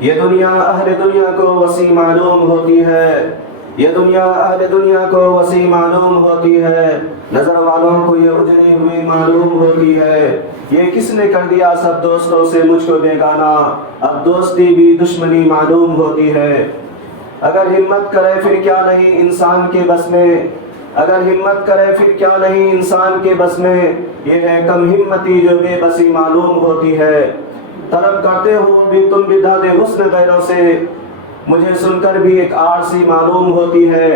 یہ دنیا اہل دنیا کو وسیع معلوم ہوتی ہے، یہ دنیا اہل دنیا کو وسیع معلوم ہوتی ہے، نظر والوں کو یہ اجڑی ہوئی معلوم ہوتی ہے۔ یہ کس نے کر دیا سب دوستوں سے مجھ کو بیگانہ، اب دوستی بھی دشمنی معلوم ہوتی ہے۔ اگر ہمت کرے پھر کیا نہیں انسان کے بس میں، اگر ہمت کرے پھر کیا نہیں انسان کے بس میں، یہ ہے کم ہمتی جو بے بسی معلوم ہوتی ہے۔ طلب کرتے ہو بھی تم بداد حسن غیروں سے، مجھے سن کر بھی ایک آڑ سی معلوم ہوتی ہے۔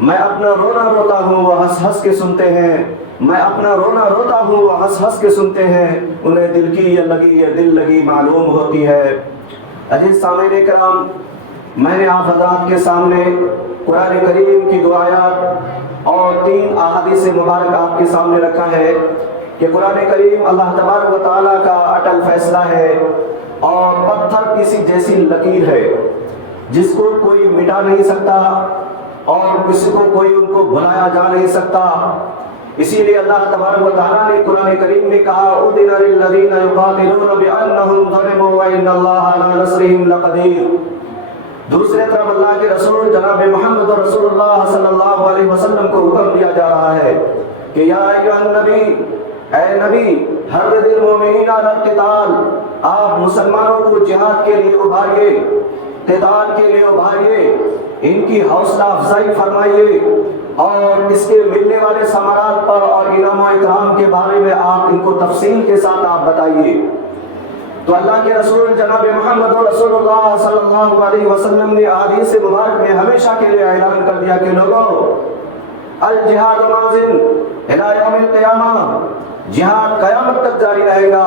میں اپنا رونا روتا ہوں وہ ہنس ہنس کے سنتے ہیں، میں اپنا رونا روتا ہوں وہ ہنس ہنس کے سنتے ہیں، انہیں دل کی یہ لگی یہ دل لگی معلوم ہوتی ہے۔ عزیز سامعین کرام، میں نے آپ حضرات کے سامنے قرآن کریم کی دو آیات اور 3 احادیث مبارک آپ کے سامنے رکھا ہے کہ قرآن کریم اللہ تبارک و تعالیٰ کا اٹل فیصلہ ہے اور پتھر کسی جیسی لکیر ہے جس کو کوئی مٹا نہیں سکتا اور کسی کو کوئی ان کو بھلایا جا نہیں سکتا۔ اسی لیے اللہ تبارک و تعالیٰ نے قرآن کریم میں کہا اُذِنَ لِلَّذِينَ يُقَاتِلُونَ بِأَنَّهُمْ ظُلِمُوا وَإِنَّ اللَّهَ عَلَىٰ نَصْرِهِمْ لَقَدِيرٌ۔ دوسرے طرف اللہ کے رسول جناب محمد رسول اللہ صلی اللہ علیہ وسلم کو حکم دیا جا رہا ہے کہ یا ایھا النبی، اے نبی، حرض المؤمنین علی القتال، آپ مسلمانوں کو جہاد کے لیے ابھاریے، قتال کے لیے ابھاریے، ان کی حوصلہ افزائی فرمائیے اور اس کے ملنے والے ثمرات پر اور انعام و اکرام کے بارے میں آپ ان کو تفصیل کے ساتھ آپ بتائیے۔ تو اللہ کے رسول جناب محمد رسول اللہ صلی اللہ علیہ وسلم نے احادیث مبارک میں ہمیشہ کے لیے اعلان کر دیا کہ لوگوں، الجہاد ماضٍ الی یوم القیامہ، جہاد قیامت تک جاری رہے گا۔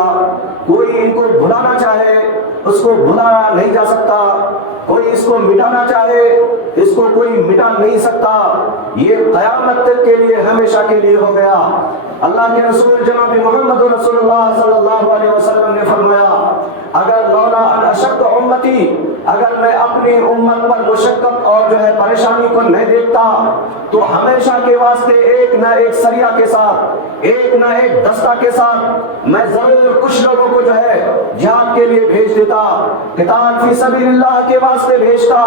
کوئی ان کو بھلانا چاہے اس کو بھلایا نہیں جا سکتا، کوئی اس کو مٹانا چاہے اس کو کوئی مٹا نہیں سکتا، یہ قیامت تک کے لیے ہمیشہ کے لیے ہو گیا۔ اللہ کے رسول جناب محمد رسول اللہ صلی اللہ علیہ وسلم نے فرمایا اگر لولا ان اشق امتی، اگر میں اپنی امت پر مشقت اور جو ہے پریشانی کو نہیں دیکھتا تو ہمیشہ کے واسطے ایک نہ ایک سریہ کے ساتھ، ایک نہ ایک دستہ کے ساتھ میں ضرور کچھ لوگوں کو جو ہے جہاد کے لیے بھیج دیتا، قتال فی سبیل اللہ کے واسطے بھیجتا،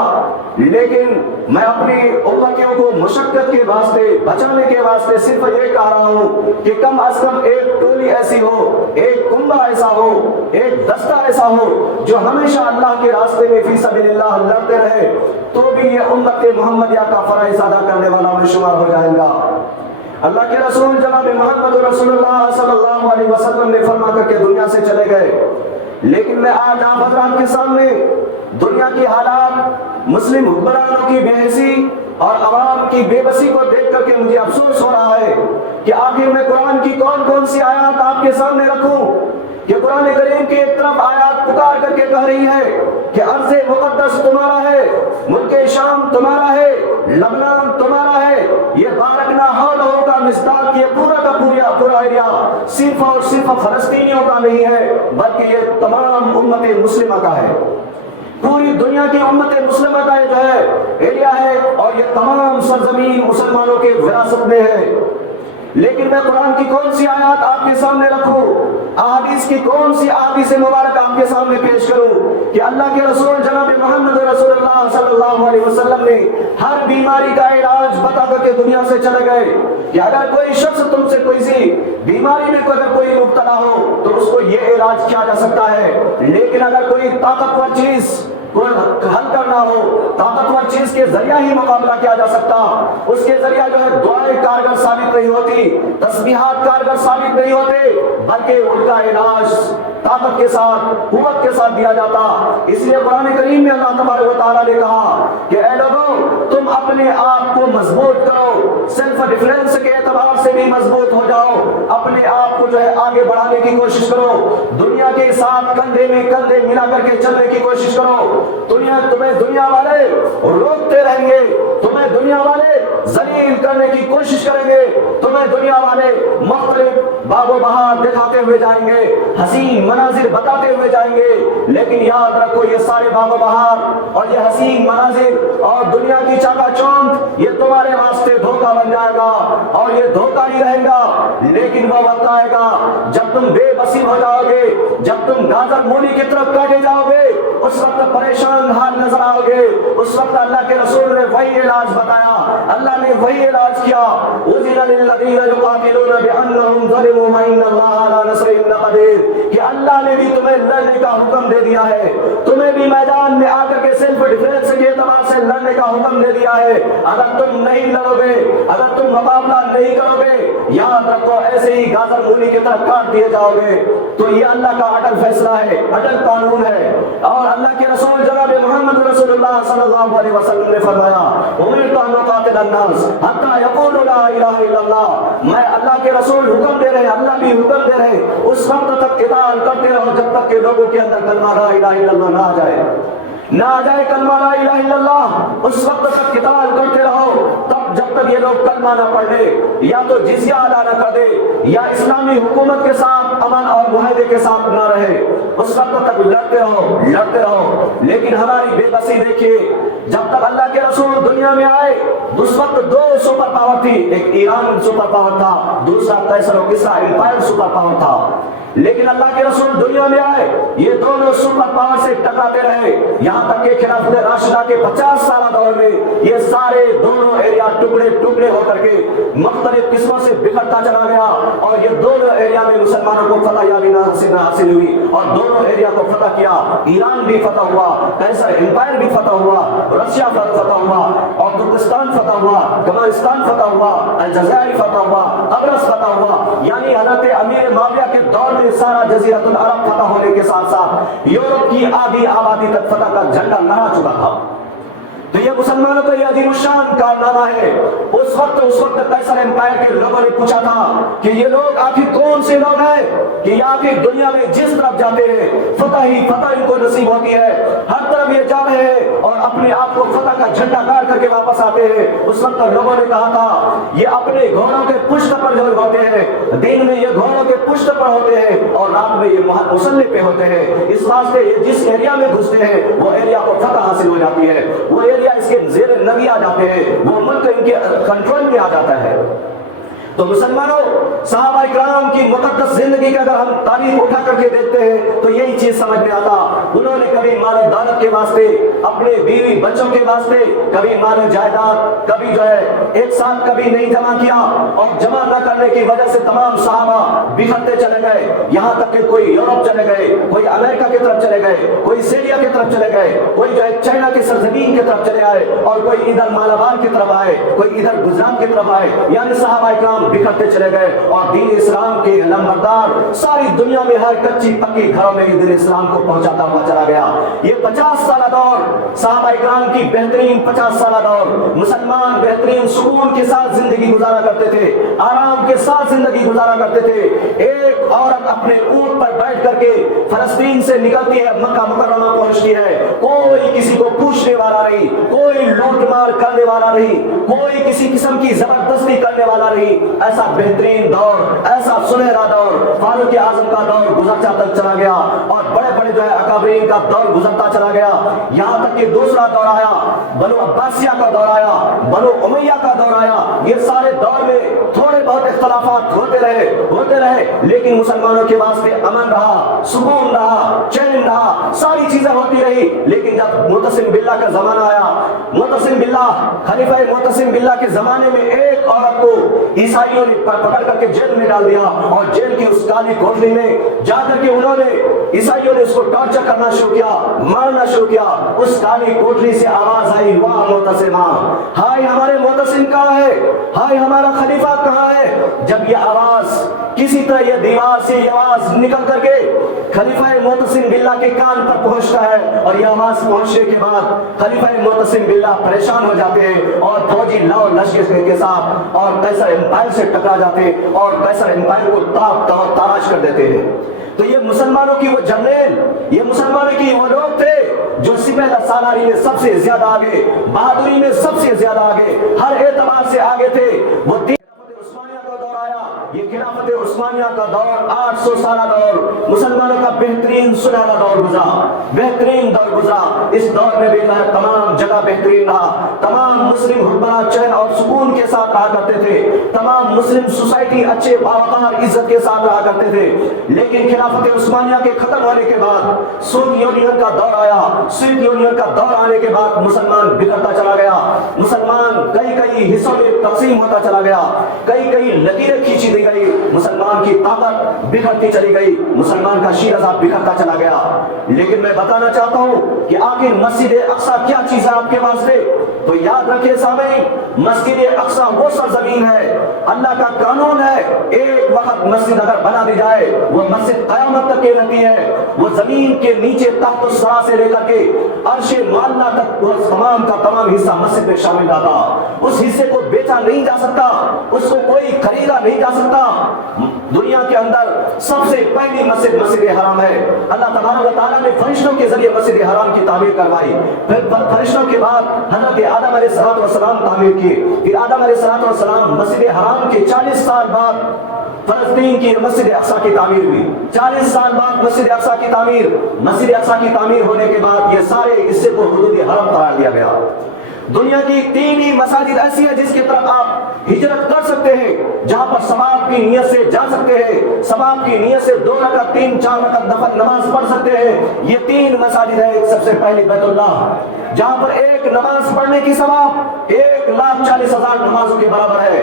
لیکن میں اپنی امتیوں کو مشقت کے واسطے بچانے کے واسطے صرف یہ کہہ رہا ہوں کہ کم از کم ایک ٹولی ایسی ہو، ایک کنبہ ایسا ہو، ایک دستہ ایسا ہو جو ہمیشہ اللہ کے راستے میں فی سبیل اللہ لڑتے رہے، تو بھی یہ امت محمدیہ کا فرائض ادا کرنے والا میں شمار ہو جائے گا۔ اللہ کے رسول جناب محمد رسول اللہ صلی اللہ علیہ وسلم نے فرما کر کے دنیا سے چلے گئے، لیکن میں آج آپ حضرات کے سامنے دنیا کی حالات، مسلم حکمرانوں کی بے حسی اور عوام کی بے بسی کو دیکھ کر کے مجھے افسوس ہو رہا ہے کہ آخر میں قرآن کی کون کون سی آیات آپ کے سامنے رکھوں کہ قرآن کریم کی ایک طرف آیات پکار کر کے کہہ رہی ہے کہ ارض مقدس تمہارا ہے، ملک شام تمہارا ہے، لبنان تمہارا ہے، یہ بارکنا حولہ کا مصداق، یہ پورا کا پورا ایریا صرف اور صرف فلسطینیوں کا نہیں ہے بلکہ یہ تمام امت مسلمہ کا ہے، پوری دنیا کی امت مسلمہ کا جو ہے ایریا ہے اور یہ تمام سرزمین مسلمانوں کے وراثت میں ہے۔ لیکن میں قرآن کی کون سی آیات آپ کے سامنے رکھوں، احادیث کی کون سی احادیث مبارک آپ کے سامنے پیش کروں کہ اللہ کے رسول جناب محمد رسول اللہ صلی اللہ علیہ وسلم نے ہر بیماری کا علاج بتا کر کے دنیا سے چلے گئے کہ اگر کوئی شخص تم سے کوئی سی بیماری میں اگر کوئی مبتلا ہو تو اس کو یہ علاج کیا جا سکتا ہے، لیکن اگر کوئی طاقتور چیز کوئی حل کرنا ہو، طاقتور چیز کے ذریعہ ہی مقابلہ کیا جا سکتا، اس کے ذریعہ جو ہے دعائیں کارگر ثابت نہیں ہوتی، تسبیحات کارگر ثابت نہیں ہوتے، بلکہ ان کا علاج طاقت کے ساتھ، قوت کے ساتھ دیا جاتا۔ اس لیے قرآن کریم میں اللہ تبارک و تعالیٰ نے کہا کہ اے لوگوں تم اپنے آپ کو مضبوط کرو، سیلف ڈیفینس کے اعتبار سے بھی مضبوط ہو جاؤ، اپنے آپ کو جو ہے آگے بڑھانے کی کوشش کرو، دنیا کے ساتھ کندھے میں کندھے ملا کر کے چلنے کی کوشش کرو۔ تمہیں دنیا والے روکتے رہیں گے، تمہیں دنیا والے ذلیل کرنے کی کوشش کریں گے، تمہیں دنیا والے مختلف باغ و بہار دکھاتے ہوئے جائیں گے، حسین مناظر بتاتے ہوئے جائیں گے، لیکن یاد رکھو یہ سارے باغ و بہار اور یہ حسین مناظر اور دنیا کی چاکا چوند یہ تمہارے واسطے دھوکہ بن جائے گا اور یہ دھوکہ ہی رہے گا، لیکن وہ وقت آئے گا جب تم بے بسی ہو جاؤ گے، جب تم گاجر مولی کی طرف کاٹے جاؤ گے، اس وقت پریشان حال نظر آؤ گے، اس وقت اللہ کے رسول نے وہی علاج بتایا، اللہ نے وہی علاج کیا، اذن للذین یقاتلون بانہم ظلموا وان اللہ علی نصرہم لقدیر، کہ اللہ نے بھی تمہیں لڑنے کا حکم دے دیا ہے، تمہیں بھی میدان میں آ کر کے سیلف ڈیفینس کے اعتبار سے لڑنے کا حکم دے دیا ہے۔ اگر تم نہیں لڑو گے، اگر تم مقابلہ نہیں کرو گے، یاد رکھو ایسے ہی گاجر مولی کی طرح کاٹ دیے جاؤ گے۔ تو یہ اللہ کا اٹل فیصلہ ہے، اٹل قانون ہے، اور اللہ کے رسول جناب محمد رسول اللہ صلی اللہ علیہ وسلم نے فرمایا امرت ان اقاتل الناس حتی یقولوا لا الہ الا اللہ، میں اللہ کے رسول حکم دے رہے ہیں، اللہ بھی حکم دے رہے ہیں، اس وقت تک قتال کرتے رہو جب تک کہ لوگوں کے اندر کلمہ لا الہ الا اللہ نہ آ جائے، نہ آ جائے کلمہ لا الہ الا اللہ، اس وقت تک قتال کرتے رہو تب جب تک یہ لوگ کلمہ نہ پڑھ لے، یا تو جزیہ ادا نہ کر دے، یا اسلامی حکومت کے ساتھ امن اور معاہدے کے ساتھ نہ رہے، اس وقت تک لڑتے رہو لڑتے رہو۔ لیکن ہماری بے بسی دیکھیے، جب تک اللہ کے رسول دنیا میں آئے اس وقت دو سپر پاور تھی، ایک ایران سپر پاور تھا، دوسرا قیصر و کسریٰ امپائر سپر پاور تھا، لیکن اللہ کے رسول دنیا میں آئے یہ دونوں سپر پاور سے ٹکراتے رہے، یہاں تک کہ خلافت راشدہ کے 50 سالہ دور میں یہ سارے دونوں ایریا ٹکڑے ٹکڑے ہو کر کے مختلف قسموں سے بکھرتا چلا گیا، اور یہ دونوں ایریا میں مسلمانوں کو فتح یابی حاصل ہوئی، اور دونوں ایریا کو فتح کیا، ایران بھی فتح ہوا، قیصر امپائر بھی فتح ہوا، رشیا فتح ہوا، اور ترکستان فتح ہوا، کمانستان فتح ہوا، الجزائر فتح ہوا، قبرص فتح ہوا، یعنی حضرت امیر معاویہ کے دور میں سارا جزیرۃ العرب فتح ہونے کے ساتھ ساتھ یورپ کی آدھی آبادی تک فتح کا جھنڈا لہرا چکا تھا۔ تو یہ مسلمانوں کا یہ عظیم الشان کارنامہ ہے۔ اس وقت قیصر امپائر کے لوگوں نے پوچھا تھا کہ یہ لوگ آخر کون سے لوگ ہیں کہ یہ آخر دنیا میں جس طرف جاتے ہیں فتح ہی فتح ان کو نصیب ہوتی ہے، ہر طرف یہ جا رہے ہیں اور اپنے آپ کو فتح کا جھنڈا گاڑ کر کے واپس آتے ہیں۔ اس وقت لوگوں نے کہا تھا یہ اپنے گھوڑوں کے پشت پر جو ہوتے ہیں، دن میں یہ گھوڑوں کے پشت پر ہوتے ہیں اور رات میں یہ مسلح پہ ہوتے ہیں، اس واسطے یہ جس ایریا میں گھستے ہیں وہ ایریا کو فتح حاصل ہو جاتی ہے، وہ ایریا اس کے زیر نگی آ جاتے ہیں، وہ ملک ان کے کنٹرول میں آ جاتا ہے۔ تو مسلمانوں، صحابہ اکرام کی مقدس زندگی کا اگر ہم تاریخ اٹھا کر کے دیکھتے ہیں تو یہی چیز سمجھ میں آتا، انہوں نے کبھی مال و دولت کے واسطے، اپنے بیوی بچوں کے واسطے، کبھی مال و جائیداد کبھی جو ہے ایک ساتھ کبھی نہیں جمع کیا، اور جمع نہ کرنے کی وجہ سے تمام صحابہ بکھرتے چلے گئے، یہاں تک کہ کوئی یورپ چلے گئے، کوئی امریکہ کی طرف چلے گئے، کوئی سیریا کی طرف چلے گئے، کوئی جو ہے چائنا کی سرزمین کی طرف چلے آئے، اور کوئی ادھر مالابار کی طرف آئے، کوئی ادھر گجرات کی طرف آئے، یعنی صحابہ اکرام بکھرتے چلے گئے، اور دین اسلام کے لمبردار ساری دنیا میں ہر کچی پکی گھروں میں دین اسلام کو پہنچاتا ہوا چلا گیا۔ یہ 50 سالہ دور صحابہ اکرام کی بہترین 50 سالہ دور، مسلمان بہترین سکون کے ساتھ زندگی گزارا کرتے تھے، آرام کے ساتھ زندگی گزارا کرتے تھے۔ ایک عورت اپنے اونٹ پر بیٹھ کر کے فلسطین سے نکلتی ہے، مکہ مکرمہ پہنچتی ہے، کوئی کسی کو پوچھنے والا نہیں، کوئی لوٹ مار کرنے والا نہیں، کوئی کسی قسم کی زبردستی کرنے والا نہیں۔ ایسا بہترین دور، ایسا سنہرا دور فاروق اعظم کا دور گزرتا چلا گیا، اور بڑے بڑے جو ہے اکابرین کا دور گزرتا چلا گیا، یہاں تک کہ دوسرا دور آیا، بنو عباسیہ کا دور آیا، بنو امیہ کا دور آیا۔ یہ سارے دور میں تھوڑے بہت اختلافات ہوتے رہے، لیکن مسلمانوں کے واسطے امن رہا، سکون رہا، چین رہا، ساری چیزیں ہوتی رہی۔ لیکن جب معتصم باللہ کا زمانہ آیا، معتصم باللہ خلیفہ معتصم باللہ کے زمانے میں ایک عورت کو عیسائیوں نے پکڑ کر کے جیل میں ڈال دیا، اور جیل کی اس کالی کوٹری میں جا کر کے انہوں نے عیسائیوں نے اس کو ٹارچر کرنا شروع کیا، مارنا شروع کیا۔ اس کالی کوٹری سے آواز آئی، واہ معتصمہ، ہائے ہمارے معتصم کہاں ہے، ہائے ہمارا خلیفہ کہاں ہے۔ جب یہ آواز کسی طرح یہ دیوار سے یہ آواز نکل کر کے خلیفہ معتصم باللہ کے کان پر پہنچتا ہے، اور یہ آواز پہنچنے کے بعد خلیفہ معتصم باللہ پریشان ہو جاتے ہیں، اور فوجی لاؤ لشکر کے ساتھ اور قیصر امپائر سے ٹکرا جاتے ہیں، اور قیصر امپائر کو تاراش کر دیتے ہیں۔ تو یہ مسلمانوں کی وہ جرنیل، یہ مسلمانوں کی وہ لوگ تھے جو سپہ سالاری میں سب سے زیادہ آگے، بہادری میں سب سے زیادہ آگے، ہر اعتبار سے آگے تھے۔ وہ یہ خلافت عثمانیہ کا دور 800 سالہ دور مسلمانوں کا بہترین سنہرا دور گزرا، بہترین دور گزرا۔ اس دور میں بھی تمام جگہ بہترین رہا، تمام مسلم حکمراں چین اور سکون کے ساتھ رہا کرتے تھے، تمام مسلم سوسائٹی اچھے باوقار عزت کے ساتھ رہا کرتے تھے۔ لیکن خلافت عثمانیہ کے ختم ہونے کے بعد سوویت یونین کا دور آیا، سوویت یونین کا دور آنے کے بعد مسلمان بکھرتا چلا گیا، مسلمان کئی حصوں میں تقسیم ہوتا چلا گیا، کئی لکیریں کھینچی دی گئی، مسلمان کی طاقت بکھرتی چلی گئی، مسلمان کا شیر عذاب بکھرتا چلا گیا۔ لیکن میں بتانا چاہتا ہوں کہ آخر مسجد اقصیٰ کیا چیز ہے آپ کے واسطے؟ تو یاد رکھیں سامعین، مسجد اقصیٰ وہ سرزمین ہے، اللہ کا قانون ہے، ایک وقت مسجد اگر بنا دی جائے وہ مسجد قیامت تک کی رہتی ہے، وہ زمین کے نیچے تحت الثری سے لے کر کے عرش معلیٰ تک وہ تمام کا تمام حصہ مسجد میں شامل رہتا، اس حصے کو بیچا نہیں جا سکتا، اس کو کوئی خریدا نہیں جا سکتا۔ دنیا کے اندر سب سے پہلی مسجد مسجد حرام ہے، اللہ تبارک و تعالیٰ نے فرشتوں کے ذریعے مسجد حرام کی تعمیر کروائی، پھر فرشتوں کے بعد حضرت آدم علیہ السلام تعمیر کیے، پھر آدم علیہ السلام مسجد حرام کے 40 سال بعد فلسطین کی مسجد اقصیٰ کی تعمیر ہوئی، 40 سال بعد مسجد اقصیٰ کی تعمیر، مسجد اقصیٰ کی تعمیر ہونے کے بعد یہ سارے حصے کو حدود حرم قرار دیا گیا۔ دنیا کی 3 ہی مساجد ایسی ہیں جس کی طرف آپ ہجرت کر سکتے ہیں، جہاں پر ثواب کی نیت سے جا سکتے ہیں، ثواب کی نیت سے 2 رکعت 3-4 رکعت نفل نماز پڑھ سکتے ہیں۔ یہ 3 مساجد ہیں۔ سب سے پہلی بیت اللہ، جہاں پر ایک نماز پڑھنے کی ثواب 1,40,000 نمازوں کے برابر ہے،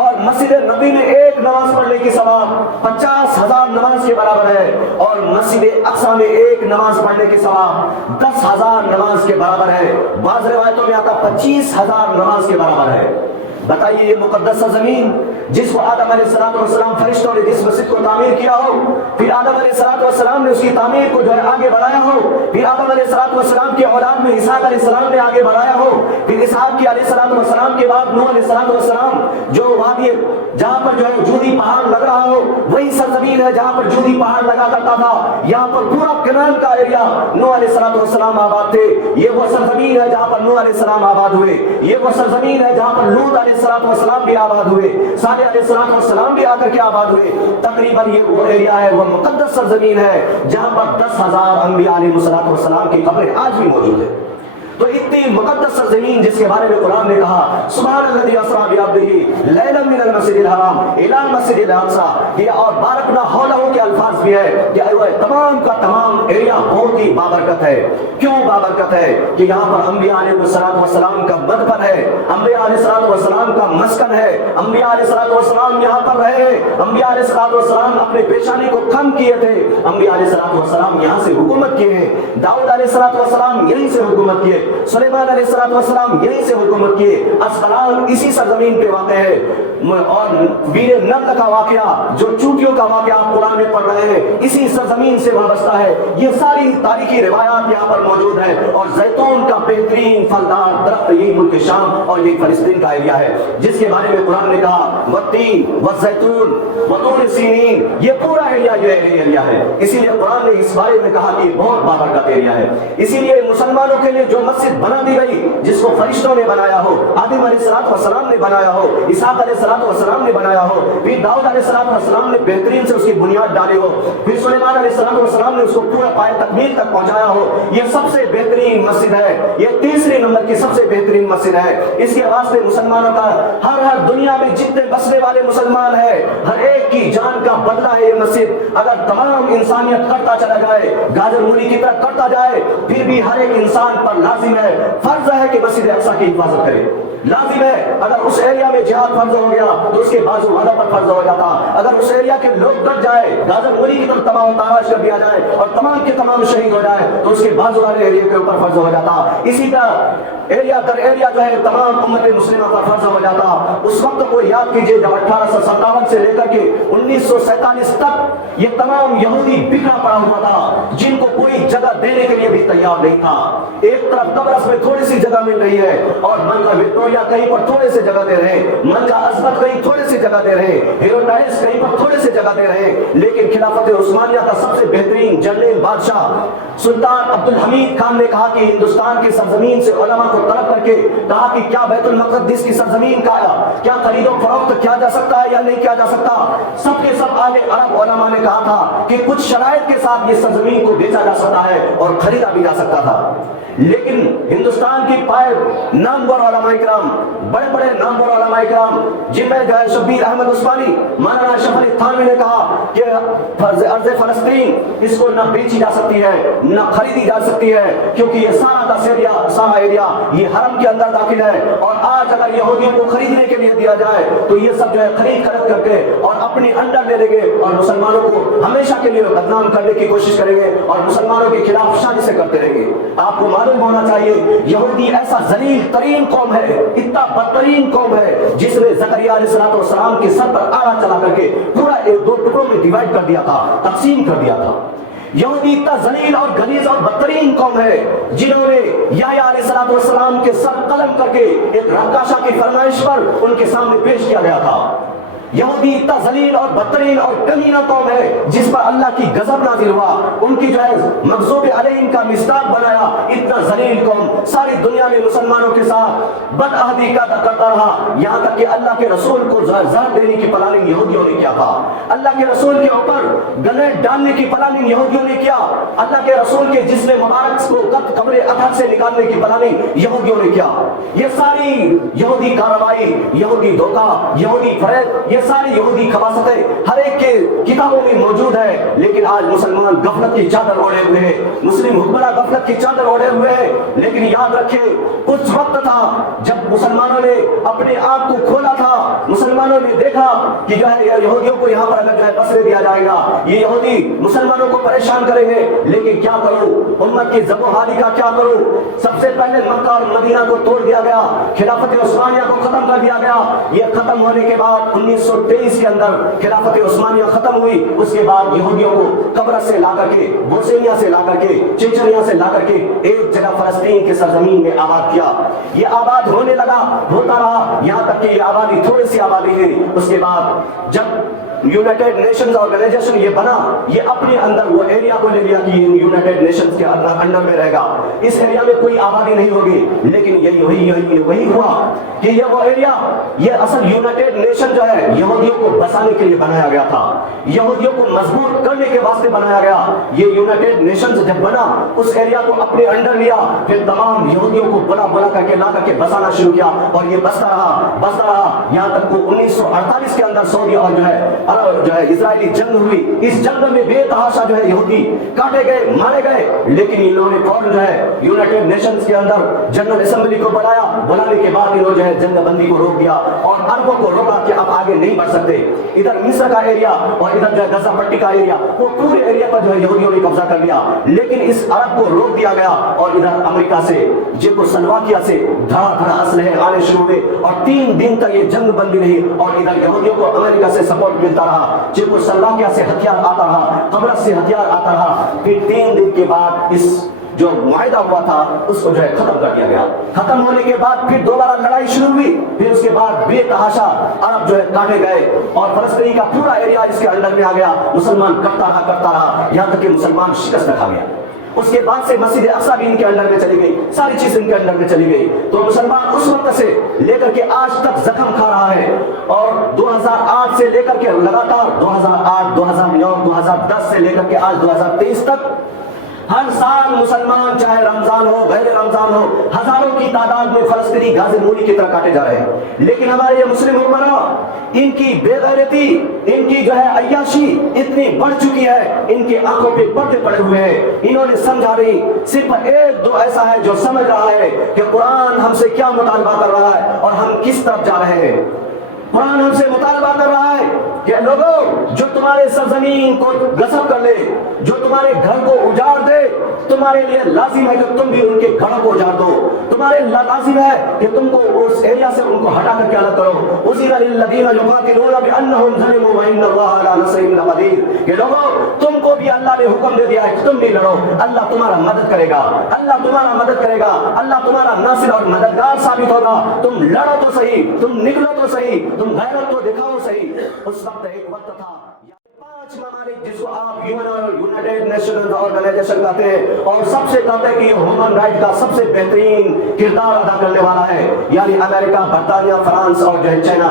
اور مسجد نبی میں ایک نماز پڑھنے کی ثواب 50,000 نماز کے برابر ہے، اور مسجد اقصیٰ میں ایک نماز پڑھنے کی ثواب 10,000 نماز کے برابر ہے۔ بعض روایتوں میں آتا 25,000 نماز کے برابر ہے۔ بتائیے یہ مقدس زمین جس کو آدم علیہ السلام فرشتوں نے جس مسجد کو تعمیر کیا ہو، پھر آدم علیہ السلام نے اس کی تعمیر کو جو ہے آگے بڑھایا ہو، پھر آدم علیہ السلام کے اولاد میں اسحاق علیہ السلام نے آگے بڑھایا ہو، پھر اسحاق کی علیہ السلام کے بعد نوح علیہ السلام، جو وادی جہاں پر جو ہے جودی پہاڑ لگ رہا ہو وہی سرزمین ہے جہاں پر جودی پہاڑ لگا کرتا تھا۔ یہاں پر پورا کنعان کا ایریا نوح علیہ السلام آباد تھے۔ یہ وہ سرزمین ہے جہاں پر نوح علیہ السلام آباد ہوئے، یہ وہ سرزمین ہے جہاں پر لوط علیہ السلام بھی آباد ہوئے، صالح علیہ السلام بھی آ کر کے آباد ہوئے۔ تقریباً یہ وہ ایریا ہے، وہ مقدس سرزمین ہے جہاں پر 10,000 انبیاء علیہ السلام کی قبریں آج بھی موجود ہیں۔ تو اتنی مقدس سرزمین جس کے بارے میں قرآن نے کہا سبحان الذی اسریٰ بعبدہ لیلا من المسجد الحرام الی المسجد الاقصی، اور بارکنا حولہ کے الفاظ بھی ہے کہ تمام کا تمام ایریا بہت ہی بابرکت ہے۔ کیوں بابرکت ہے؟ کہ یہاں پر انبیاء علیہ السلام کا مدفن ہے، انبیاء علیہ السلام کا مسکن ہے، انبیاء علیہ السلام یہاں پر رہے، انبیاء علیہ السلام اپنے پیشانی کو کم کیے تھے، انبیاء علیہ السلام یہاں سے حکومت کیے ہیں، داؤد علیہ السلام یہیں سے حکومت کیے، سلیمان علیہ السلام یہیں سے حکومت کیے، اسقلان اسی سرزمین پہ واقع ہے، اور ویر نمل کا واقعہ جو چوٹیوں کا واقعہ آپ قرآن میں پڑھ رہے ہیں اسی سرزمین سے وابستہ ہے۔ یہ ساری تاریخی روایات یہاں پر موجود ہیں، اور زیتون کا بہترین پھلدار درخت یہی ملک شام اور یہ فلسطین کا ایریا ہے جس کے بارے میں قرآن نے کہا والتین والزیتون وطور سینین، یہ پورا ایریا جو ایریا ہے۔ اسی لیے قرآن نے اس بارے میں کہا کہ یہ بہت بابرکت ایریا ہے۔ اسی لیے مسلمانوں کے لیے جو مسجد بنا دی گئی جس کو فرشتوں نے بنایا ہو، آدم علیہ السلام نے بنایا ہو، اسحاق علیہ السلام نے بنایا ہو، پھر داؤد علیہ السلام نے بہترین سے اس کی بنیاد ڈالی ہو، پھر سلیمان علیہ السلام نے اس کو پورا پائے تکمیل تک پہنچایا ہو، یہ سب سے بہترین مسجد ہے، یہ 3 نمبر کی سب سے بہترین مسجد ہے۔ اس کے واسطے مسلمانوں کا ہر دنیا میں جتنے بسنے والے مسلمان ہیں ہر ایک کی جان کا بدلہ ہے یہ مسجد۔ اگر تمام انسانیت کرتا چلا جائے، گاجر مولی کی طرح کرتا جائے، پھر بھی ہر ایک انسان پر لازم ہے، فرض ہے کہ مسجد اقصیٰ کی حفاظت کرے۔ لازم ہے، اگر اس ایریا میں جہاد فرض ہو گیا تو اس کے بازو والا پر فرض ہو جاتا، اگر اس ایریا کے لوگ ڈٹ جائے، گاجر مولی کی طرف تباہ و تاراج کر دیا جائے اور تمام کے تمام شہید ہو جائے تو اس کے بازو والے ایریا کے اوپر فرض ہو جاتا۔ اسی طرح ایریا در ایریا جو ہے تمام امت مسلمہ پر فرض ہو جاتا۔ اس وقت کو یاد کیجئے جب 1857 سے لے کر کے 1947 تک یہ تمام یہودی بکھرا پڑا ہوا تھا جن کو کوئی جگہ دینے کے لیے بھی تیار نہیں تھا۔ ایک طرف قبرص میں تھوڑی سی جگہ مل رہی ہے اور ملکہ وکٹوریہ کہیں پر تھوڑے سے جگہ دے رہے ہیں، ملکہ عظمت کہیں تھوڑے سے جگہ دے رہے ہیں، ہیروڈائس کہیں پر تھوڑے سے جگہ دے رہے ہیں، لیکن خلافت عثمانیہ کا سب سے بہترین جنرل بادشاہ سلطان عبدالحمید خان نے کہا کہ ہندوستان کی سرزمین سے علماء کو طلب کر کے کہا کہ کیا بیت المقدس کی سرزمین کا کیا خرید و فروخت کیا جا سکتا ہے یا نہیں کیا جا سکتا؟ سب کے سب اہل عرب علماء نے کہا تھا کہ کچھ شرائط کے ساتھ یہ سرزمین کو بیچا جا سکتا ہے اور خریدا بھی جا سکتا تھا، لیکن ہندوستان کی پائے نامور علماء کرام کرام, بڑے بڑے نامور علماء کرام, جن میں جو ہے شبیر احمد عثمانی, مولانا اشرف علی تھانوی نے کہا کہ ارض فلسطین اس کو نہ بیچی جا سکتی ہے نہ خریدی جا سکتی ہے, کیونکہ یہ سارا ایریا یہ حرم کے اندر داخل ہے, اور آج اگر یہودیوں کو خریدنے کے لیے دیا جائے تو یہ سب جو ہے خرید کر کے اور اپنی انڈر لے لیں گے اور مسلمانوں کو ہمیشہ کے لیے بدنام کرنے کی کوشش کریں گے اور مسلمانوں کے خلاف شادی سے کرتے رہیں گے. آپ کو معلوم ہونا چاہیے یہودی ایسا ذلیل ترین قوم ہے, اتنا بدترین قوم ہے, جس نے زکریا علیہ السلام کے سر پر آڑا چلا کر کے پورا دو ٹکڑوں میں ڈیوائڈ کر دیا تھا, تقسیم کر دیا تھا. یہودی اتنا ذلیل اور غلیظ اور بدترین قوم ہے جنہوں نے یحییٰ علیہ السلام کے سر قلم کر کے ایک رقاصہ کی فرمائش پر ان کے سامنے پیش کیا گیا تھا. یہودی اتنا ذلیل اور بدترین اور کمینہ قوم ہے جس پر اللہ کی غضب نازل ہوا, ان کی جو ہے مغضوب علیہم کا مصداق بنایا. اتنا ذلیل قوم ساری دنیا میں مسلمانوں کے ساتھ بدعہدی کرتا رہا, یہاں تک کہ اللہ کے رسول کو زہر دینے کی پلاننگ یہودیوں نے کیا تھا, اللہ کے رسول کے اوپر گنیڈ ڈالنے کی پلاننگ یہودیوں نے کیا, اللہ کے رسول کے جسم مبارک کو قبر اطہر سے نکالنے کی پلاننگ یہودیوں نے کیا. یہ ساری یہودی کارروائی, یہودی دھوکہ, یہودی فریب, یہ ساری یہودی خباثتیں ہر ایک کے کتابوں میں موجود ہے. لیکن آج مسلمان غفلت کی چادر اوڑھے ہوئے ہیں, مسلم حکمراں غفلت کی چادر اوڑھے ہوئے ہیں. لیکن یاد رکھیں کچھ وقت تھا جب مسلمانوں نے اپنے آپ کو کھولا تھا, مسلمانوں نے دیکھا کہ جو ہے یہودیوں کو یہاں پر اگر جو ہے بسنے دیا جائے گا یہ یہودی مسلمانوں کو پریشان کریں گے. لیکن کیا کروں, امت کی ذب و حالی کا کیا کروں. سب سے پہلے مکہ اور مدینہ کو توڑ دیا گیا, خلافت عثمانیہ کو ختم کر دیا گیا. یہ ختم ہونے کے بعد 1923 کے اندر خلافت عثمانیہ ختم ہوئی. اس کے بعد یہودیوں کو قبرص سے لا کر کے, بوسنیا سے لا کر کے, چچنیا سے لا کر کے ایک جگہ فلسطین کے سرزمین میں آباد کیا. یہ آباد ہونے لگا, ہوتا رہا, یہاں تک کہ یہ آبادی تھوڑی سی آبادی ہے. اس کے بعد جب یونائٹڈ نیشنز آرگنائزیشن یہ بنا, یہ اپنے اندر وہ ایریا کو لے لیا کہ یونائٹڈ نیشنز کے انڈر میں رہے گا, اس ایریا میں کوئی آبادی نہیں ہوگی. لیکن وہی ہوا کہ یہ وہ ایریا, یہ اصل یونائٹڈ نیشن جو ہے یہودیوں کو بسانے کے لیے بنایا گیا تھا, یہودیوں کو مضبوط کرنے کے واسطے بنایا گیا. یہ یونائٹڈ نیشنز جب بنا اس ایریا کو اپنے انڈر لیا, پھر تمام یہودیوں کو بلا کر کے لا کر کے بسانا شروع کیا, اور یہ بستا رہا یہاں تک وہ 1948 کے اندر سعودی اور جو ہے اسرائیلی جنگ ہوئی. اس جنگ میں بے تحاشا جو ہے یہودی کاٹے گئے, مارے گئے. لیکن انہوں نے فوراً جو ہے یونائٹڈ نیشنز کے اندر جنرل اسمبلی کو بلانے کے بعد انہوں جو ہے جنگ بندی کو روک دیا اور عربوں کو روکا کہ اب آگے نہیں بڑھ سکتے. ادھر مصر کا ایریا اور ادھر جو ہے غزہ پٹی کا ایریا, وہ پورے ایریا پر جو ہے یہودیوں نے قبضہ کر لیا. لیکن اس عرب کو روک دیا گیا, اور ادھر امریکہ سے چیکوسلواکیہ سے دھڑا اسلحے آنے شروع ہوئے, اور 3 دن تک یہ جنگ بندی رہی. اور ادھر یہودیوں کو امریکہ سے سپورٹ ملتا رہا, چیکوسلواکیہ سے ہتھیار آتا رہا, قبرص سے ہتھیار آتا رہا. پھر 3 دن کے بعد اس جو معاہدہ ہوا تھا اس کو جو ہے ختم کر دیا گیا. ختم ہونے کے بعد پھر دوبارہ لڑائی شروع ہوئی. پھر اس کے بعد بے تحاشا عرب جو ہے کاٹے گئے, اور فلسطین کا پورا ایریا اس کے انڈر میں آ گیا. مسلمان کرتا رہا یہاں تک کہ مسلمان شکست کھا گیا. اس کے بعد سے مسجد اقصیٰ بھی ان کے انڈر میں چلی گئی, ساری چیز ان کے انڈر میں چلی گئی. تو مسلمان اس وقت سے لے کر کے آج تک زخم کھا رہا ہے. اور 2008 سے لے کر کے لگاتار 2008, 2009, 2010 سے لے کر کے آج 2023 تک ہر سال مسلمان چاہے رمضان ہو غیر رمضان ہو ہزاروں کی تعداد میں فلسطینی غازی مولی کی طرح کاٹے جا رہے ہیں. لیکن ہمارے یہ مسلم حکمراں, ان کی بے غیرتی, ان کی جو ہے عیاشی اتنی بڑھ چکی ہے, ان کی آنکھوں پہ پردے پڑے ہوئے ہیں. انہوں نے سمجھا نہیں, صرف 1-2 ایسا ہے جو سمجھ رہا ہے کہ قرآن ہم سے کیا مطالبہ کر رہا ہے اور ہم کس طرف جا رہے ہیں. قرآن ہم سے مطالبہ کر رہا ہے کہ لوگوں جو تمہارے سرزمین کو غصب کر لے, جو تمہارے گھر کو اجاڑ دے, تمہارے لیے لازم ہے کہ تم بھی ان کے گھروں کو اجاڑ دو. تمہارے لازم ہے کہ تم کو اس ایریا سے ان کو ہٹا کر کے الگ کرو. اذن للذین یقاتلون بانہم ظلموا وان اللہ علی نصرہم لقدیر. کہ لوگوں تم کو بھی اللہ نے حکم دے دیا ہے کہ تم بھی لڑو, اللہ تمہارا مدد کرے گا, اللہ تمہارا مدد کرے گا, اللہ تمہارا ناصر اور مددگار ثابت ہوگا. تم لڑو تو صحیح, تم نکلو تو صحیح, تم غیرت تو دکھاؤ صحیح. اس وقت ایک وقت تھا 5 ممالک جس کو آپ یونائٹیڈ نیشنز آرگنائزیشن کہتے ہیں، اور سب سے کہتے ہیں کہ یہ ہیومن رائٹ کا سب سے بہترین کردار ادا کرنے والا ہے، یعنی امریکہ، برطانیہ، فرانس اور جو ہے چائنا،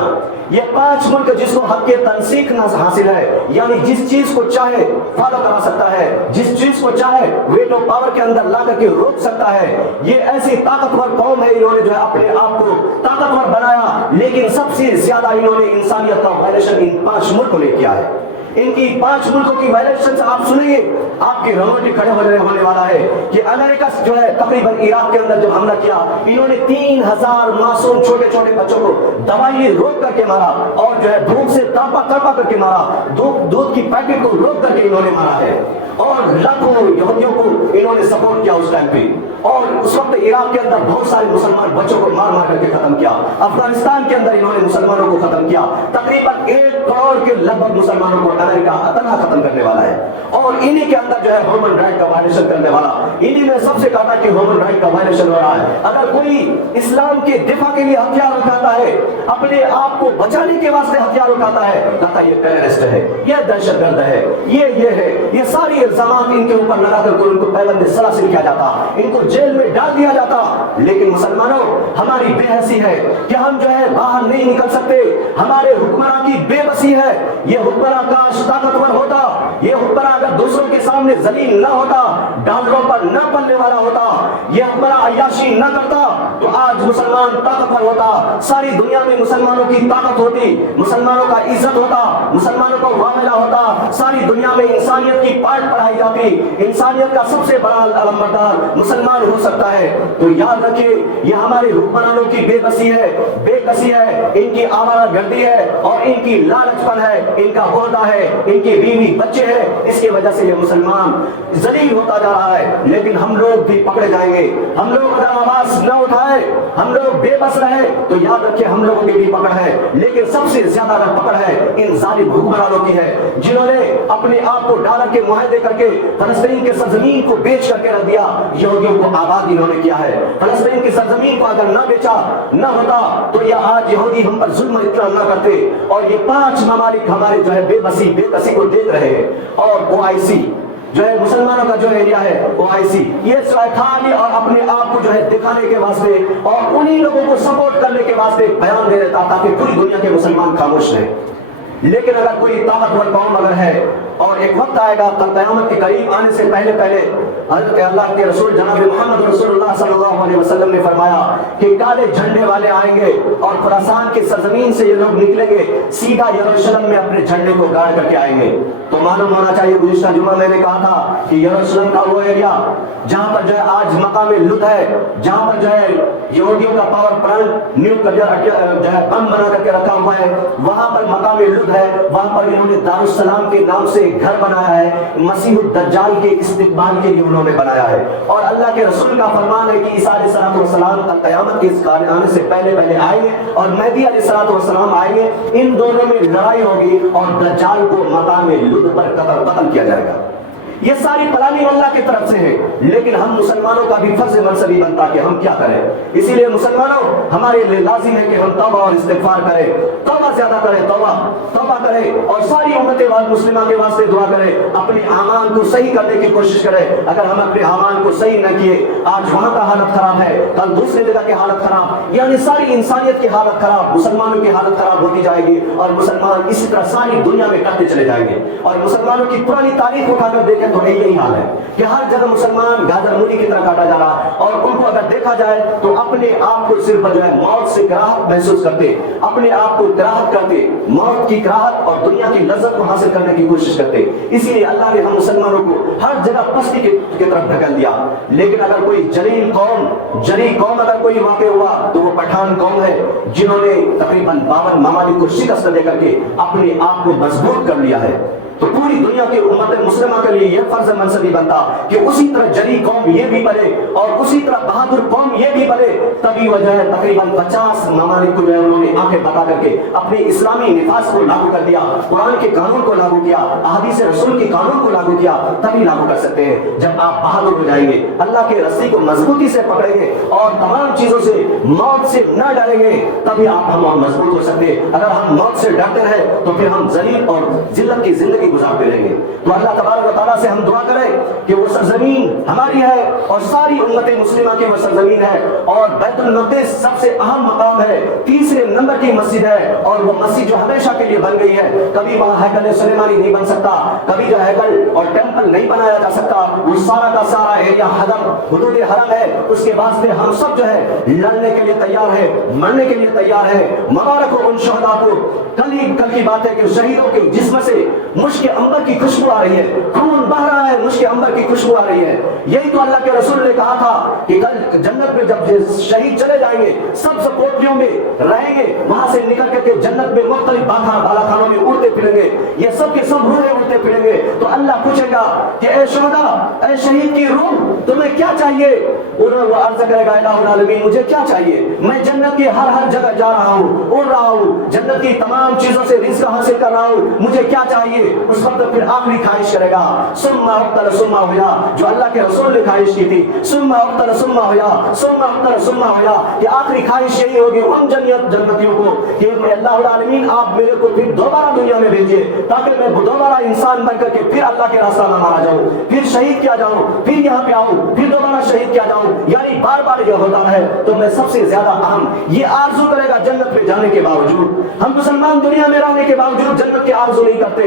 یہ 5 ملک جس کو حق تنسیق نہ حاصل ہے، یعنی جس چیز کو چاہے فالو کرا سکتا ہے، جس چیز کو چاہے ویٹو پاور کے اندر لا کر کے روک سکتا ہے، یہ ایسی طاقتور قوم ہے، انہوں نے جو ہے اپنے آپ کو طاقتور بنایا، لیکن سب سے زیادہ انہوں نے انسانیت کا وائلیشن ان 5 ملکوں نے کیا ہے۔ ان کی 5 ملکوں کی وائلیشن سے آپ سنیں گے آپ کی رونگٹے کھڑے ہونے والا ہے کہ امریکہ جو ہے تقریباً عراق کے اندر جو حملہ کیا، انہوں نے 3000 معصوم چھوٹے چھوٹے بچوں کو دوائی روک کر کے مارا، اور جو ہے دھوپ سے تڑپا کر کے مارا، دودھ کی پیکٹ کو روک کر کے انہوں نے مارا ہے، اور لاکھوں یہودیوں کو انہوں نے سپورٹ کیا اس ٹائم پہ، اور اس وقت عراق کے اندر بہت سارے مسلمان بچوں کو مار کر کے ختم کیا، افغانستان کے اندر انہوں نے مسلمانوں کو ختم کیا، تقریباً 1 کروڑ کے لگ بھگ مسلمانوں کو امریکہ اتنا ختم کرنے والا ہے، اور انہی کے اندر جو ہے ہیومن رائٹ کا وائلیشن کرنے والا، انہی میں سب سے کہا کہ ہیومن رائٹ کا وائلیشن ہو رہا ہے۔ اگر کوئی اسلام کے دفاع کے لیے ہتھیار اٹھاتا ہے، اپنے آپ کو بچانے کے واسطے ہتھیار اٹھاتا ہے، کہتا یہ ٹیررسٹ ہے، یہ دہشت گرد ہے، یہ ہے، یہ ساری الزامات ان کے اوپر لگا کر ان کو پیبند سلاسل کیا جاتا، ان کو جیل میں ڈال دیا جاتا۔ لیکن مسلمانوں، ہماری بے حسی ہے کہ ہم جو ہے باہر نہیں نکل سکتے، ہمارے حکمراں کی بے بسی ہے۔ یہ حکمراں کاش طاقتور ہوتا، یہ حکمراں اگر دوسروں کے سامنے ذلیل نہ ہوتا، ڈانڈوں پر نہ پلنے والا ہوتا، یہ حکمراں عیاشی نہ کرتا، تو آج مسلمان طاقتور ہوتا، ساری دنیا میں مسلمانوں کی طاقت ہوتی، مسلمانوں کا عزت ہوتا، مسلمانوں کو معاملہ ہوتا، ساری دنیا میں انسانیت کی پاٹ پڑھائی جاتی، انسانیت کا سب سے بڑا علمبردار مسلمان ہو سکتا ہے۔ تو یاد رکھیے، یہ ہمارے حکمرانوں کی بے بسی ہے، بے کسی ہے، ان کی آوارہ گردی ہے، اور ان کی لالچ پن ہے، ان کا عہدہ ہے، ان کے بیوی بچے ہیں، اس کی وجہ سے یہ مسلمان ذلیل ہوتا جا رہا ہے۔ لیکن ہم لوگ بھی پکڑے جائیں گے، ہم لوگ اگر آواز نہ اٹھائے، ہم لوگ بے بس رہے، تو یاد رکھیں ہم لوگوں کی بھی پکڑ ہے، لیکن سب سے زیادہ اگر پکڑ ہے ان ظالم حکمرانوں کی ہے، جنہوں نے اپنے آپ کو ڈالر کے معاہدے کر کے فلسطین کے سرزمین کو بیچ کر کے رکھ دیا، یہودیوں کو آباد انہوں نے کیا ہے۔ فلسطین کی سرزمین کو اگر نہ بیچا نہ ہوتا تو یہ آج یہودی ہم پر ظلم اتنا نہ کرتے، اور یہ 5 ممالک ہمارے جو ہے بے بسی کو دیکھ رہے ہیں، اور OIC جو ہے مسلمانوں کا جو ایریا ہے، OIC یہ خالی اور اپنے آپ کو جو ہے دکھانے کے واسطے اور انہی لوگوں کو سپورٹ کرنے کے واسطے بیان دے دیتا تاکہ پوری دنیا کے مسلمان خاموش رہیں۔ لیکن اگر کوئی طاقتور قوم اگر ہے، اور ایک وقت آئے گا کل قیامت کے قریب آنے سے پہلے حضرت اللہ کے رسول جناب محمد رسول اللہ صلی اللہ علیہ وسلم نے فرمایا کہ کالے جھنڈے والے آئیں گے، اور خراسان کی سرزمین سے یہ لوگ نکلیں گے، سیدھا یروشلم میں اپنے جھنڈے کو گاڑ کر کے آئیں گے۔ تو معلوم ہونا چاہیے، گزشتہ جمعہ میں نے کہا تھا کہ یروشلم کا وہ ایریا جہاں پر جو ہے آج مقام لد ہے، جہاں پر جو ہے یہودیوں کا پاور پلانٹ نیوکلیئر جو ہے بم بنا کر کے رکھا ہوا ہے، وہاں پر مقام لد ہے، وہاں پر انہوں نے دارالسلام کے نام سے گھر بنایا ہے، مسیح الدجال کے استقبال کے لیے انہوں نے بنایا ہے، اور اللہ کے رسول کا فرمان ہے کہ عیسیٰ علیہ السلام قیامت کے اس آنے سے پہلے آئیں گے، اور مہدی علیہ السلام آئیں گے، ان دونوں میں لڑائی ہوگی، اور دجال کو مقام لد پر قتل کیا جائے گا۔ یہ ساری پلاننگ اللہ کی طرف سے ہے، لیکن ہم مسلمانوں کا بھی فرض منصبی بنتا کہ ہم کیا کریں۔ اسی لیے مسلمانوں، ہمارے لیے لازم ہے کہ ہم توبہ اور استغفار کریں، توبہ زیادہ کریں، توبہ کریں، اور ساری امت مسلمہ کے واسطے دعا کریں، اپنے اعمال کو صحیح کرنے کی کوشش کریں۔ اگر ہم اپنے اعمال کو صحیح نہ کیے، آج وہاں کا حالت خراب ہے، کل دوسری جگہ کی حالت خراب، یعنی ساری انسانیت کی حالت خراب، مسلمانوں کی حالت خراب ہوتی جائے گی، اور مسلمان اسی طرح ساری دنیا میں کرتے چلے جائیں گے۔ اور مسلمانوں کی پرانی تاریخ اٹھا کر دیکھیں تو یہی حال ہے کہ ہر جگہ مسلمان گاجر مولی کی طرح کاٹا جا رہا، اور ان کو اگر دیکھا جائے تو اپنے آپ کو صرف جو ہے موت سے کراہت محسوس کرتے، اپنے آپ کو کراہت کرتے، موت کی کراہت اور دنیا کی لذت کو حاصل کرنے کی کوشش کرتے۔ اسی لیے اللہ نے ہم مسلمانوں کو ہر جگہ پستی کی طرف دھکیل دیا۔ لیکن اگر کوئی جری قوم اگر کوئی واقع ہوا تو وہ پٹھان قوم ہے، جنہوں نے تقریباً 52 ممالک کو شکست دے کر کے اپنے آپ کو مضبوط کر لیا ہے۔ تو پوری دنیا کی امت مسلمہ کے لیے یہ فرض منصبی بنتا کہ اسی طرح جری قوم یہ بھی بنے، اور اسی طرح بہادر قوم یہ بھی بنے، تبھی وجہ ہے تقریباً 50 ممالک کو جو ہے انہوں نے آنکھیں بتا کر کے اپنے اسلامی نفاذ کو لاگو کر دیا، قرآن کے قانون کو لاگو کیا، احادیث رسول کے قانون کو لاگو کیا، تبھی لاگو کر سکتے ہیں۔ جب آپ بہادر ہو جائیں گے، اللہ کے رسی کو مضبوطی سے پکڑیں گے، اور تمام چیزوں سے موت سے نہ ڈریں گے، تبھی آپ ہم مضبوط ہو سکتے ہیں۔ اگر ہم موت سے ڈرتے رہے تو پھر ہم ذلیل اور ذلت کی زندگی گزارتے رہیں گے۔ تو اللہ تبارک و تعالیٰ سے ہم دعا کریں کہ وہ سرزمین ہماری ہے اور ساری امت مسلمہ کی وہ سرزمین ہے، اور بیت المقدس سب سے اہم مقام ہے، تیسرے نمبر کی مسجد ہے، اور وہ مسجد جو ہمیشہ کے لیے بن گئی ہے، کبھی وہاں ہیکل سلیمانی نہیں بن سکتا، کبھی جو ہیکل اور ٹیمپل نہیں بنایا جا سکتا، وہ سارا کا سارا ایریا حدود حرم ہے۔ اس کے واسطے ہم سب جو ہے لڑنے کے لیے تیار ہے، مرنے کے لیے تیار ہے۔ مبارک ہو ان شہداء کو۔ کل کی بات ہے کہ شہیدوں کے جسم سے مشک عنبر کی خوشبو آ رہی ہے، خون بہ رہا ہے، مشک عنبر کی خوشبو آ رہی ہے۔ یہی تو اللہ کے رسول نے کہا تھا کہ کل جنت میں جب شہید چلے جائیں گے، سب کوٹریوں میں رہیں گے، وہاں سے نکل کر کے جنت میں مختلف بالا خانوں میں اڑتے پھریں گے، یہ سب کے سب روحیں اڑتے پھریں گے۔ تو اللہ پوچھے گا کہ اے شہداء، اے شہید کی روح، تمہیں کیا چاہیے؟ انہوں وہ عرض کرے گا الہ العالمین مجھے کیا چاہیے؟ میں جنت کی ہر جگہ جا رہا ہوں، اڑ رہا ہوں، جنت کی تمام چیزوں سے رزق حاصل کر رہا ہوں، مجھے کیا چاہیے؟ اس وقت پھر آخری خواہش کرے گا ثم اقتل ثم احیا، جو اللہ کے رسول نے خواہش کی تھی، ثم اقتل ثم احیا، ثم اقتل ثم احیا، کہ آخری خواہش یہی ہوگی ان جنتیوں کو کہ اللہ العالمین آپ میرے کو پھر دوبارہ دنیا میں بھیجیے تاکہ میں دوبارہ انسان بن کر کے پھر اللہ کے راستہ میں مارا جاؤں، پھر شہید کیا جاؤں، پھر یہاں پہ آؤں، پھر دوبارہ شہید کیا جاؤں، یعنی بار بار یہ ہوتا ہے۔ تو میں سب سے زیادہ اہم یہ آرزو کرے گا جنت میں جانے کے باوجود، ہم مسلمان دنیا میں رہنے کے باوجود جنت کی آرزو نہیں کرتے،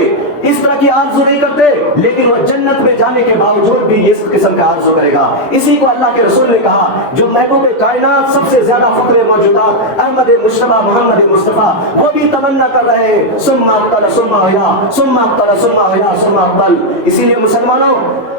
اس طرح کی آرزو نہیں کرتے، لیکن وہ جنت میں جانے کے باوجود بھی اس قسم کا آرزو کرے گا۔ اسی کو اللہ کے رسول نے کہا جو محبوب کائنات سب سے زیادہ فخر موجودات احمد مجتبی محمد مصطفیٰ، وہ بھی تمنا کر رہے ہیں ثم اقتل ثم احیا، ثم اقتل ثم احیا ثم اقتل۔ اسی لیے مسلمانوں،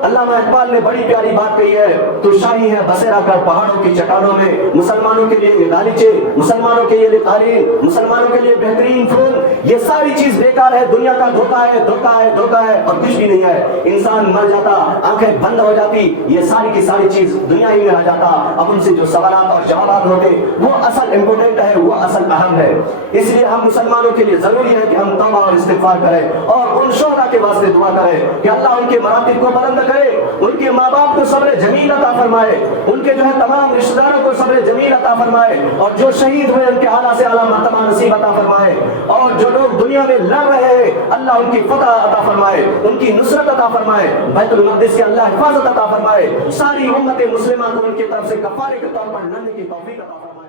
علامہ اقبال نے بڑی پیاری بات کہی ہے، تو شاہی ہے بسیرا کر پہاڑوں کی چٹانوں میں، مسلمانوں کے لیے یہ غالیچے، مسلمانوں کے لیے قالین، مسلمانوں کے لیے بہترین پھول، یہ ساری چیز بیکار ہے، دنیا کا دھوکہ ہے، دھوکہ ہے، دھوکہ ہے اور کچھ بھی نہیں ہے۔ انسان مر جاتا، آنکھیں بند ہو جاتی، یہ ساری کی ساری چیز دنیا ہی میں رہ جاتا، اب ان سے جو سوالات اور جوابات ہوتے وہ اصل امپورٹنٹ ہے، وہ اصل اہم ہے۔ اس لیے ہم مسلمانوں کے لیے ضروری ہے کہ ہم توبہ اور استغفار کریں اور ان شہداء کے واسطے دعا کریں کہ اللہ ان کے مراتب کو بلند کرے، ان کے ماں باپ کو صبر جمیل عطا فرمائے، ان کے جو ہے تمام رشتہ داروں کو صبر جمیل عطا فرمائے، اور جو شہید ہوئے ان کے اعلیٰ سے اعلیٰ مرتبہ نصیب عطا فرمائے، اور جو لوگ دنیا میں لڑ رہے ہیں اللہ ان کی فتح عطا فرمائے، ان کی نصرت عطا فرمائے، بیت المقدس کے اللہ حفاظت عطا فرمائے، ساری امت مسلمہ کو ان کی طرف سے کفارے کے طور پر لڑنے کی توفیق عطا فرمائے۔